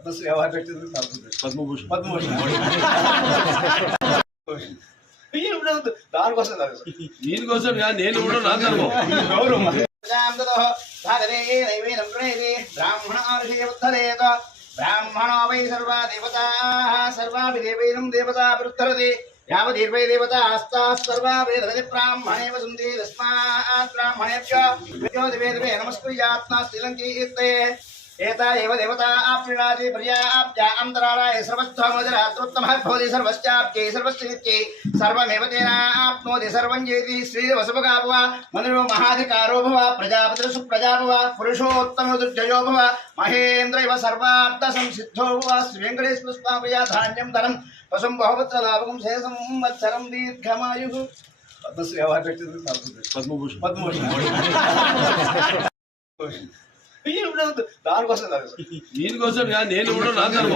Padmashri award వచ్చింది పద్మభూషణ్. పద్మభూషణ్. దానికోసం. దీనికోసం కాదు, నేను కూడా నా ధర్మం. గౌరవం. బ్రాహ్మణో వై సర్వా దేవతా సర్వాపి దేవైనం దేవతా వృద్ధరతి యావదీర్వై దేవతా హస్తా సర్వా వేదవతి బ్రాహ్మణే వసుంది తస్మాత్ బ్రాహ్మణేభ్యో. విద్యో దివే దివే నమస్కృయాత్మా శ్రీలంకీర్తే ఏతా ఏవ దేవతా ఆప్నునాది పర్యాప్య అంతరాళాయ సర్వత్వముదరాత్రోత్తమః భవతి సర్వశ్చాప్యై సర్వశ్రీత్యై సర్వమేవ తేన ఆప్నోతి సర్వం చేతి శ్రీవసుభగా భవ మనులో మహాధికారో భవ ప్రజాపతి సుప్రజా భవ పురుషోత్తమ దుర్జయో భవ మహేంద్ర ఇవ సర్వార్థ సంసిద్ధో భవ శ్రీ వెంకటేశ్వర స్వామి ధాన్యం ధనం పశుం బహుపుత్ర లాభం శేషం వత్సరం దీర్ఘమాయు పద్మశ్రీ అవార్డు పద్మభూషణ్ పద్మభూషణ్ దానికోసం కాదు దీనికోసం కాదు, నేను కూడా నా ధర్మం